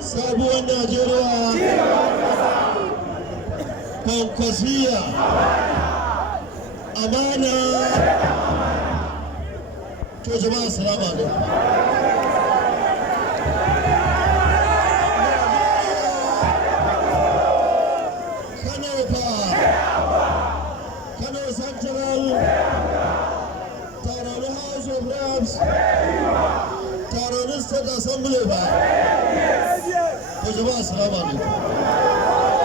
Sabuwar Najeriya, Kwankwasiya, amana. To jama'a assalamu alaikum. Kano fa, Kano Central, taron House of Reps, taron State Assembly ba. To jama'a assalamu alaikum.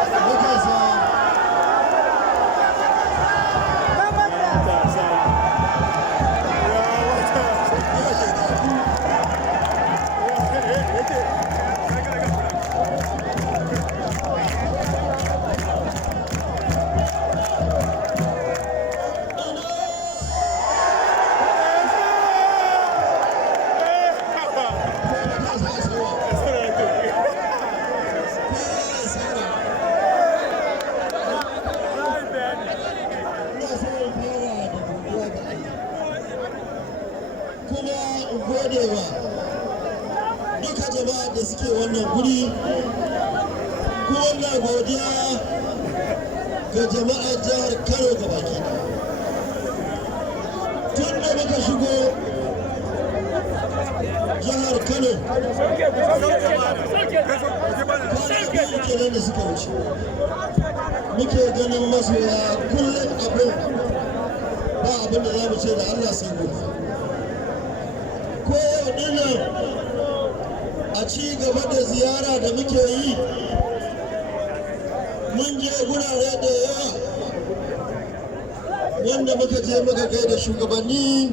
Godewa duka jama'a da suke wannan guri, ko wannan godiya ga jama'ar jihar Kano gabaki. Tun da muka shigo jihar Kano kenan da suka wuce, muke ganin masoya kullum abin ba abin da za mu ce da Allah sai gobe. Kowaɗannan a ci gaba da ziyara da muke yi, mun je gurare da yawa wanda muka je muka gaida shugabanni,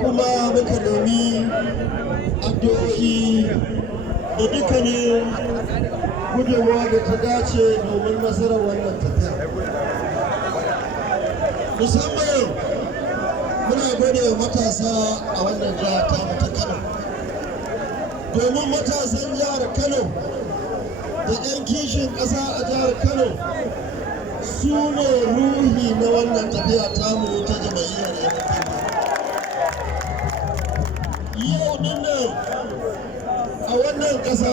kuma muka nemi addu'o'i da dukkanin gudunmawa da ta dace domin nasarar wannan tafiya. Musamman muna gode wa matasa a wannan jiha ta Kano, domin matasan jihar Kano da 'yan kishin ƙasa a jihar Kano su ne ruhi na wannan tafiya tamu ta jama'iyyar yau dinnan a wannan ƙasa.